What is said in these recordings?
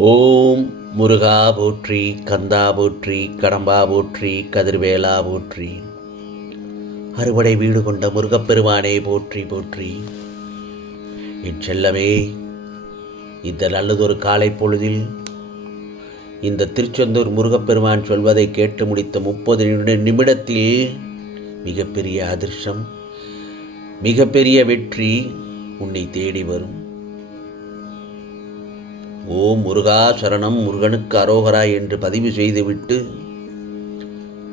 ஓம் முருகா போற்றி, கந்தா போற்றி, கடம்பா போற்றி, கதிர்வேலா போற்றி. அறுவடை வீடு கொண்ட முருகப்பெருமானே போற்றி போற்றி. என் செல்லமே, இந்த நல்லதொரு காலை பொழுதில் இந்த திருச்செந்தூர் முருகப்பெருமான் சொல்வதை கேட்டு முடித்த 30 நிமிடத்தில் மிகப்பெரிய அதிர்ஷ்டம், மிகப்பெரிய வெற்றி உன்னை தேடி வரும். ஓம் முருகா சரணம், முருகனுக்கு அரோகரா என்று பதிவு செய்துவிட்டு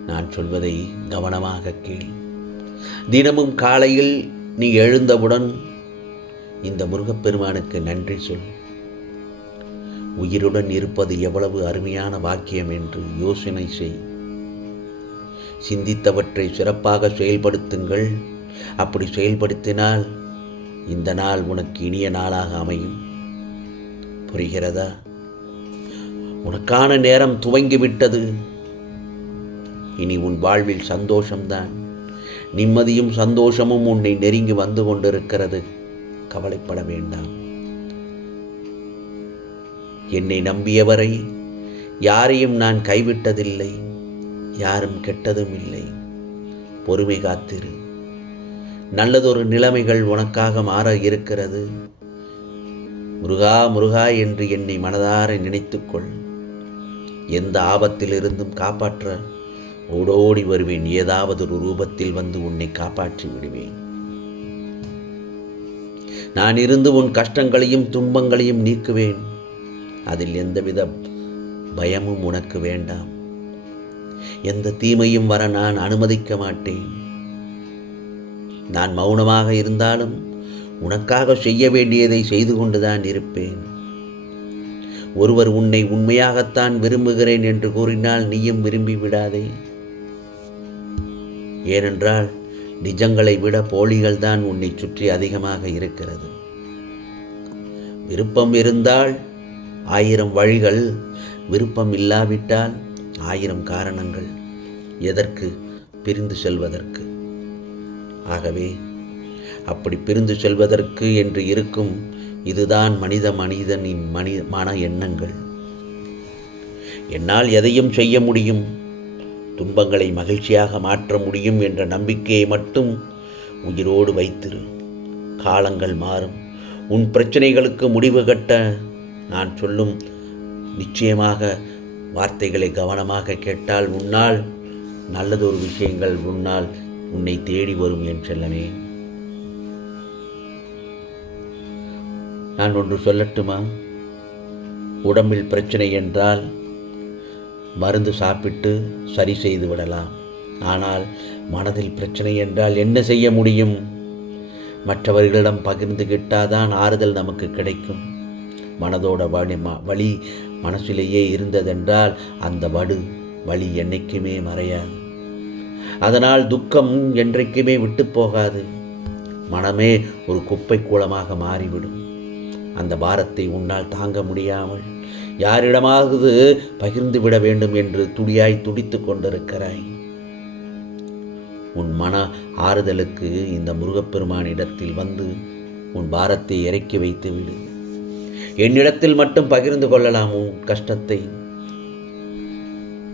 நான் சொல்வதை கவனமாக கேள். தினமும் காலையில் நீ எழுந்தவுடன் இந்த முருகப்பெருமானுக்கு நன்றி சொல். உயிருடன் இருப்பது எவ்வளவு அருமையான வாக்கியம் என்று யோசனை செய். சிந்தித்தவற்றை சிறப்பாக செயல்படுத்துங்கள். அப்படி செயல்படுத்தினால் இந்த நாள் உனக்கு இனிய நாளாக அமையும். புரிகிறதா? உனக்கான நேரம் துவங்கிவிட்டது. இனி உன் வாழ்வில் சந்தோஷம்தான். நிம்மதியும் சந்தோஷமும் உன்னை நெருங்கி வந்து கொண்டிருக்கிறது. கவலைப்பட வேண்டாம். என்னை நம்பியவரை யாரையும் நான் கைவிட்டதில்லை. யாரும் கெட்டதும் இல்லை. பொறுமை காத்திரு. நல்லதொரு நிலைமைகள் உனக்காக மாற இருக்கிறது. முருகா முருகா என்று என்னை மனதார நினைத்துக்கொள். எந்த ஆபத்திலிருந்தும் காப்பாற்ற ஓடோடி வருவேன். ஏதாவது ஒரு ரூபத்தில் வந்து உன்னை காப்பாற்றி விடுவேன். நான் இருந்து உன் கஷ்டங்களையும் துன்பங்களையும் நீக்குவேன். அதில் எந்தவித பயமும் உனக்கு வேண்டாம். எந்த தீமையும் வர நான் அனுமதிக்க மாட்டேன். நான் மௌனமாக இருந்தாலும் உனக்காக செய்ய வேண்டியதை செய்து கொண்டுதான் இருப்பேன். ஒருவர் உன்னை உண்மையாகத்தான் விரும்புகிறேன் என்று கூறினால் நீயும் விரும்பி விடாதே. ஏனென்றால் நிஜங்களை விட போலிகள் தான் உன்னை சுற்றி அதிகமாக இருக்கிறது. விருப்பம் இருந்தால் 1000 வழிகள், விருப்பம் இல்லாவிட்டால் 1000 காரணங்கள். எதற்கு? பிரிந்து செல்வதற்கு. ஆகவே அப்படி பிரிந்து செல்வதற்கு என்று இருக்கும். இதுதான் மனிதனின் மன எண்ணங்கள். என்னால் எதையும் செய்ய முடியும், துன்பங்களை மகிழ்ச்சியாக மாற்ற முடியும் என்ற நம்பிக்கையை மட்டும் உயிரோடு வைத்திரு. காலங்கள் மாறும். உன் பிரச்சனைகளுக்கு முடிவு கட்ட நான் சொல்லும் நிச்சயமாக வார்த்தைகளை கவனமாக கேட்டால் உன்னால் நல்லதொரு விஷயங்கள் உன்னை தேடி வரும் என் செல்லமே. நான் ஒன்று சொல்லட்டுமா? உடம்பில் பிரச்சனை என்றால் மருந்து சாப்பிட்டு சரி செய்து விடலாம். ஆனால் மனதில் பிரச்சனை என்றால் என்ன செய்ய முடியும்? மற்றவர்களிடம் பகிர்ந்துகிட்டாதான் ஆறுதல் நமக்கு கிடைக்கும். மனதோட வலி மனசிலேயே இருந்ததென்றால் அந்த வலி என்னைக்குமே மறையாது. அதனால் துக்கம் என்றைக்குமே விட்டு போகாது. மனமே ஒரு குப்பை கூலமாக மாறிவிடும். அந்த பாரத்தை உன்னால் தாங்க முடியாமல் யாரிடமாவது பகிர்ந்து விட வேண்டும் என்று துடியாய் துடித்து கொண்டிருக்கிறாய். உன் மன ஆறுதலுக்கு இந்த முருகப்பெருமானிடத்தில் வந்து உன் பாரத்தை இறக்கி வைத்து விடு. என்னிடத்தில் மட்டும் பகிர்ந்து கொள்ளலாம் உன் கஷ்டத்தை.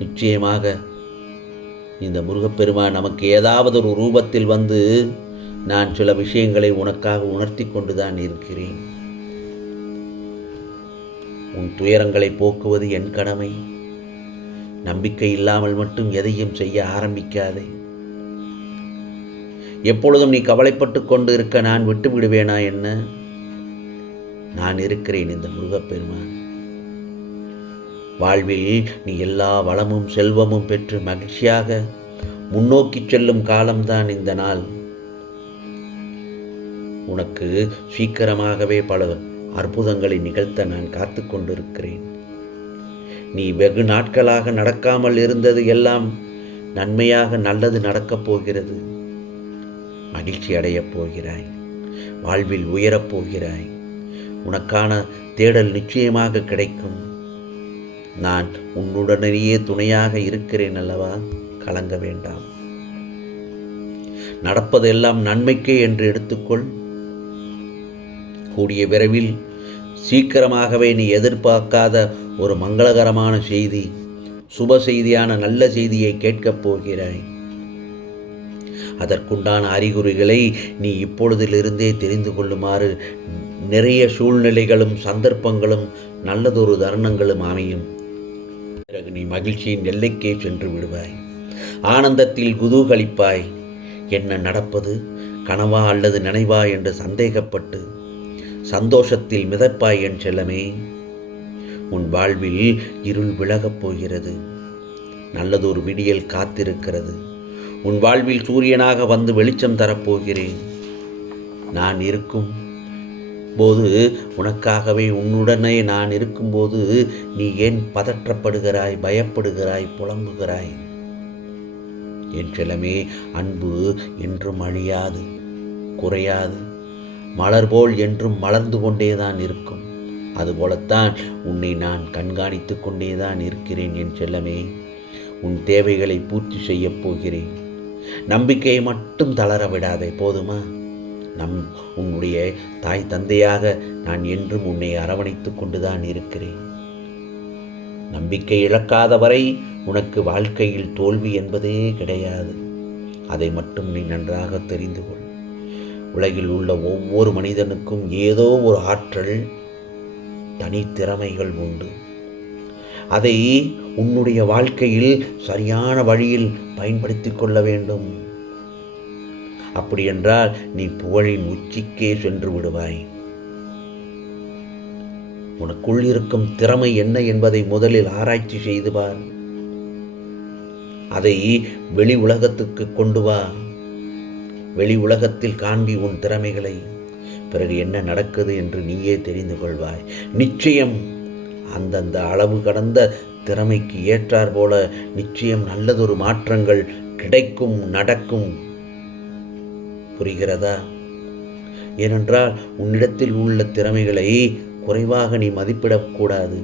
நிச்சயமாக இந்த முருகப்பெருமான் நமக்கு ஏதாவது ஒரு ரூபத்தில் வந்து நான் சில விஷயங்களை உனக்காக உணர்த்தி கொண்டுதான் இருக்கிறேன். உன் துயரங்களை போக்குவது என் கடமை. நம்பிக்கை இல்லாமல் மட்டும் எதையும் செய்ய ஆரம்பிக்காதே. எப்பொழுதும் நீ கவலைப்பட்டு கொண்டு இருக்க நான் விட்டு விடுவேனா என்ன? நான் இருக்கிறேன் இந்த முருகப்பெருமான். வாழ்வில் நீ எல்லா வளமும் செல்வமும் பெற்று மகிழ்ச்சியாக முன்னோக்கி செல்லும் காலம்தான் இந்த நாள். உனக்கு சீக்கிரமாகவே பல அற்புதங்களை நிகழ்த்த நான் காத்து கொண்டிருக்கிறேன். நீ வெகு நாட்களாக நடக்காமல் இருந்தது எல்லாம் நன்மையாக நல்லது நடக்கப் போகிறது. மகிழ்ச்சி அடையப் போகிறாய். வாழ்வில் உயரப் போகிறாய். உனக்கான தேடல் நிச்சயமாக கிடைக்கும். நான் உன்னுடனேயே துணையாக இருக்கிறேன் அல்லவா? கலங்க வேண்டாம். நடப்பதெல்லாம் நன்மைக்கே என்று எடுத்துக்கொள். கூடிய விரைவில் சீக்கிரமாகவே நீ எதிர்பார்க்காத ஒரு மங்களகரமான செய்தி, சுப செய்தியான நல்ல செய்தியை கேட்கப் போகிறாய். அதற்குண்டான அறிகுறிகளை நீ இப்பொழுதிலிருந்தே தெரிந்து கொள்ளுமாறு நிறைய சூழ்நிலைகளும் சந்தர்ப்பங்களும் நல்லதொரு தருணங்களும் அமையும். பிறகு நீ மகிழ்ச்சியின் எல்லைக்கே சென்று விடுவாய். ஆனந்தத்தில் குதூகலிப்பாய். என்ன நடப்பது, கனவா அல்லது நினைவா என்று சந்தேகப்பட்டு சந்தோஷத்தில் மிதப்பாய். என் செல்லமே, உன் வாழ்வில் இருள் விலகப் போகிறது. நல்லதொரு விடியல் காத்திருக்கிறது. உன் வாழ்வில் சூரியனாக வந்து வெளிச்சம் தரப்போகிறேன். நான் இருக்கும் போது உனக்காகவே, உன்னுடனே நான் இருக்கும்போது நீ ஏன் பதற்றப்படுகிறாய், பயப்படுகிறாய், புலம்புகிறாய்? என் செல்லமே, அன்பு என்றும் அழியாது, குறையாது, மலர் போல் என்றும் மலர்ந்து கொண்டேதான் இருக்கும். அதுபோலத்தான் உன்னை நான் கண்காணித்து கொண்டேதான் இருக்கிறேன். என் செல்லமே, உன் தேவைகளை பூர்த்தி செய்யப் போகிறேன். நம்பிக்கையை மட்டும் தளர விடாதே, போதுமா? உன்னுடைய தாய் தந்தையாக நான் என்றும் உன்னை அரவணைத்து கொண்டுதான் இருக்கிறேன். நம்பிக்கை இழக்காதவரை உனக்கு வாழ்க்கையில் தோல்வி என்பதே கிடையாது. அதை மட்டும் நீ நன்றாக தெரிந்து கொள். உலகில் உள்ள ஒவ்வொரு மனிதனுக்கும் ஏதோ ஒரு ஆற்றல், தனித்திறமைகள் உண்டு. அதை உன்னுடைய வாழ்க்கையில் சரியான வழியில் பயன்படுத்தி கொள்ள வேண்டும். அப்படியென்றால் நீ புகழின் உச்சிக்கே சென்று விடுவாய். உனக்குள் இருக்கும் திறமை என்ன என்பதை முதலில் ஆராய்ச்சி செய்து பார். அதை வெளி உலகத்துக்கு கொண்டு வா. வெளி உலகத்தில் காண்பி உன் திறமைகளை. பிறகு என்ன நடக்குது என்று நீயே தெரிந்து கொள்வாய். நிச்சயம் அந்தந்த அளவு கடந்த திறமைக்கு ஏற்றார் போல நிச்சயம் நல்லதொரு மாற்றங்கள் கிடைக்கும், நடக்கும். புரிகிறதா? ஏனென்றால் உன்னிடத்தில் உள்ள திறமைகளை குறைவாக நீ மதிப்பிடக்கூடாது.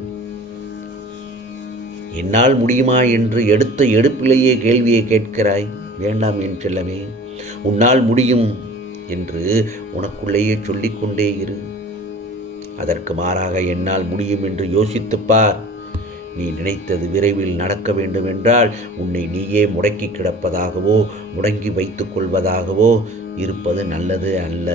என்னால் முடியுமா என்று எடுத்த எடுப்பிலேயே கேள்வியை கேட்கிறாய். வேண்டாம் என் செல்லமே, உன்னால் முடியும் என்று உனக்குள்ளேயே சொல்லிக்கொண்டே இரு. அதற்கு மாறாக என்னால் முடியும் என்று யோசித்துப்பார். நீ நினைத்தது விரைவில் நடக்க வேண்டும் என்றால் உன்னை நீயே முடக்கி கிடப்பதாகவோ முடங்கி வைத்துக் கொள்வதாகவோ இருப்பது நல்லது அல்ல.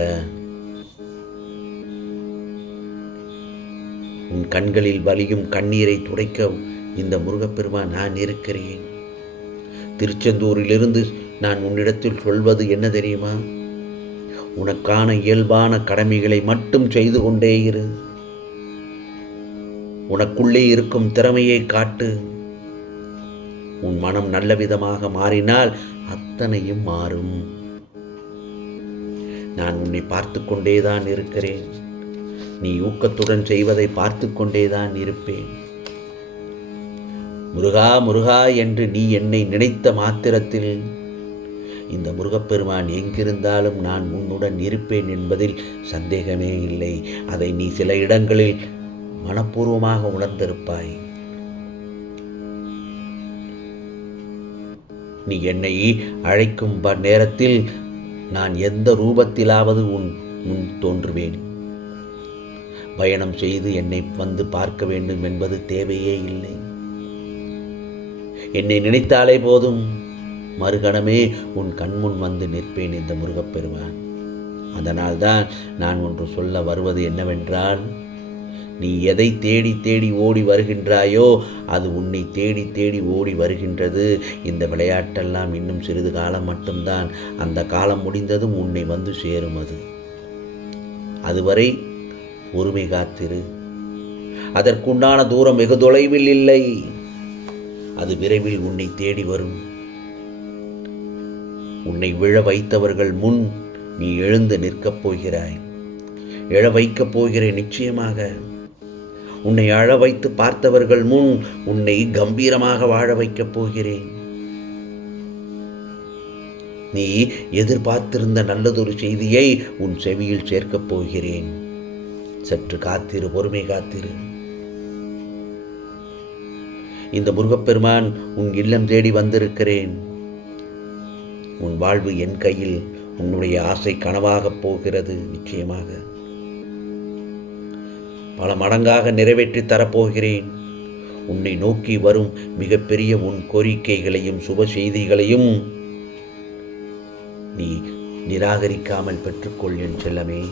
உன் கண்களில் வலியும் கண்ணீரை துடைக்க இந்த முருகப்பெருமான் நான் இருக்கிறேன். திருச்செந்தூரிலிருந்து நான் உன்னிடத்தில் சொல்வது என்ன தெரியுமா? உனக்கான இயல்பான கடமைகளை மட்டும் செய்து கொண்டே இரு. உனக்குள்ளே இருக்கும் திறமையை காட்டு. உன் மனம் நல்ல விதமாக மாறினால் அத்தனையும் மாறும். நான் உன்னை பார்த்து கொண்டேதான் இருக்கிறேன். நீ ஊக்கத்துடன் செய்வதை பார்த்து கொண்டேதான் இருப்பேன். முருகா முருகா என்று நீ என்னை நினைத்த மாத்திரத்தில் இந்த முருகப்பெருமான் எங்கிருந்தாலும் நான் உன்னுடன் இருப்பேன் என்பதில் சந்தேகமே இல்லை. அதை நீ சில இடங்களில் மனப்பூர்வமாக உணர்ந்திருப்பாய். நீ என்னை அழைக்கும் நேரத்தில் நான் எந்த ரூபத்திலாவது உன் முன் தோன்றுவேன். பயணம் செய்து என்னை வந்து பார்க்க வேண்டும் என்பது தேவையே இல்லை. என்னை நினைத்தாலே போதும், மறுகணமே உன் கண்முன் வந்து நிற்பேன் இந்த முருகப்பெருமான். அதனால்தான் நான் ஒன்று சொல்ல வருவது என்னவென்றால், நீ எதை தேடி தேடி ஓடி வருகின்றாயோ அது உன்னை தேடி தேடி ஓடி வருகின்றது. இந்த விளையாட்டெல்லாம் இன்னும் சிறிது காலம் மட்டும்தான். அந்த காலம் முடிந்ததும் உன்னை வந்து சேரும். அதுவரை பொறுமை காத்திரு. அதற்குண்டான தூரம் வெகு தொலைவில் இல்லை. அது விரைவில் உன்னை தேடி வரும். உன்னை விழ வைத்தவர்கள் முன் நீ எழுந்து நிற்கப் போகிறாய். எழ வைக்கப் போகிறேன் நிச்சயமாக. உன்னை அழ வைத்து பார்த்தவர்கள் முன் உன்னை கம்பீரமாக வாழ வைக்கப் போகிறேன். நீ எதிர்பார்த்திருந்த நல்லதொரு செய்தியை உன் செவியில் சேர்க்கப் போகிறேன். சற்று காத்திரு, பொறுமை காத்திரு. இந்த முருகப்பெருமான் உன் இல்லம் தேடி வந்திருக்கிறேன். உன் வாழ்வு என் கையில். உன்னுடைய ஆசை கனவாகப் போகிறது நிச்சயமாக. பல மடங்காக நிறைவேற்றி தரப்போகிறேன். உன்னை நோக்கி வரும் மிகப்பெரிய உன் கோரிக்கைகளையும் சுப செய்திகளையும் நீ நிராகரிக்காமல் பெற்றுக்கொள் என் செல்லமே.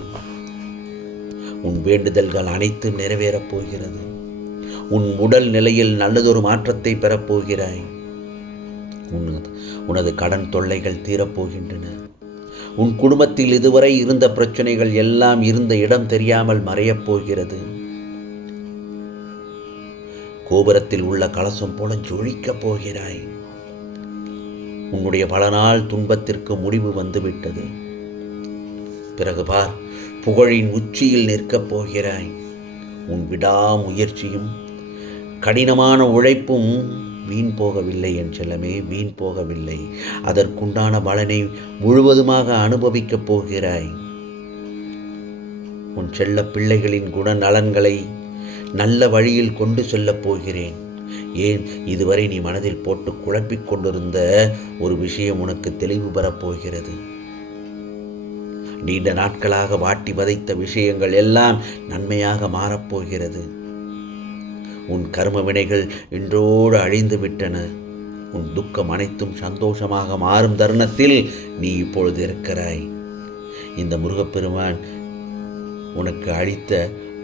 உன் வேண்டுதல்கள் அனைத்தும் நிறைவேறப் போகிறது. உன் உடல் நிலையில் நல்லதொரு மாற்றத்தை பெறப்போகிறாய். உனது கடன் தொல்லைகள் தீரப்போகின்றன. உன் குடும்பத்தில் இதுவரை இருந்த பிரச்சனைகள் எல்லாம் இருந்த இடம் தெரியாமல் மறையப் போகிறது. கோபுரத்தில் உள்ள கலசம் போல ஜொலிக்கப் போகிறாய். உன்னுடைய பல நாள் துன்பத்திற்கு முடிவு வந்துவிட்டது. பிறகு பார், புகழின் உச்சியில் நிற்கப் போகிறாய். உன் விடாமுயற்சியும் கடினமான உழைப்பும் வீண் போகவில்லை என் செல்லமே, வீண் போகவில்லை. அதற்குண்டான பலனை முழுவதுமாக அனுபவிக்கப் போகிறாய். உன் செல்ல பிள்ளைகளின் குணநலன்களை நல்ல வழியில் கொண்டு செல்லப் போகிறேன். ஏன், இதுவரை நீ மனதில் போட்டு குழப்பிக் கொண்டிருந்த ஒரு விஷயம் உனக்கு தெளிவு பெறப்போகிறது. நீண்ட நாட்களாக வாட்டி வதைத்த விஷயங்கள் எல்லாம் நன்மையாக மாறப்போகிறது. உன் கர்ம வினைகள் இன்றோடு அழிந்து விட்டன. உன் துக்கம் அனைத்தும் சந்தோஷமாக மாறும் தருணத்தில் நீ இப்பொழுது இருக்கிறாய். இந்த முருகப்பெருமான் உனக்கு அளித்த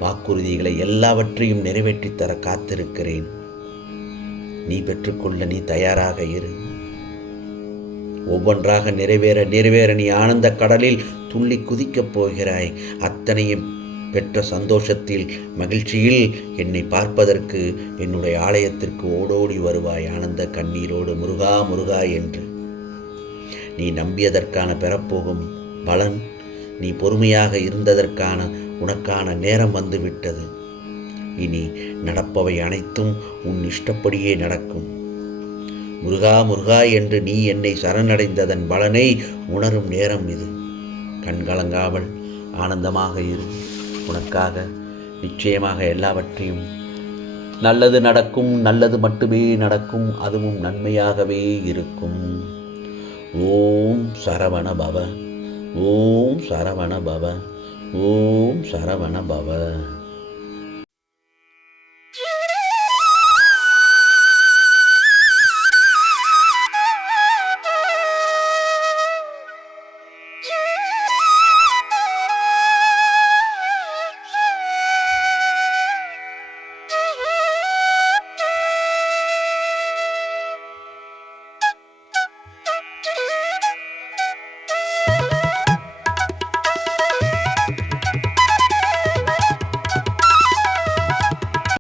வாக்குறுதிகளை எல்லாவற்றையும் நிறைவேற்றி தர காத்திருக்கிறேன். நீ பெற்றுக்கொள்ள நீ தயாராக இரு. ஒவ்வொன்றாக நிறைவேற நீ ஆனந்த கடலில் துள்ளி குதிக்கப் போகிறாய். அத்தனையும் பெற்ற சந்தோஷத்தில் மகிழ்ச்சியில் என்னை பார்ப்பதற்கு என்னுடைய ஆலயத்திற்கு ஓடோடி வருவாய் ஆனந்த கண்ணீரோடு, முருகா முருகா என்று. நீ நம்பியதற்கான பெறப்போகும் பலன், நீ பொறுமையாக இருந்ததற்கான உனக்கான நேரம் வந்துவிட்டது. இனி நடப்பவை அனைத்தும் உன் இஷ்டப்படியே நடக்கும். முருகா முருகா என்று நீ என்னை சரணடைந்ததன் பலனை உணரும் நேரம் இது. கண்கலங்காமல் ஆனந்தமாக இரு. உனக்காக நிச்சயமாக எல்லாவற்றையும் நல்லது நடக்கும். நல்லது மட்டுமே நடக்கும். அதுவும் நன்மையாகவே இருக்கும். ஓம் சரவண பவ. ஓம் சரவண பவ. ஓம் சரவண பவ.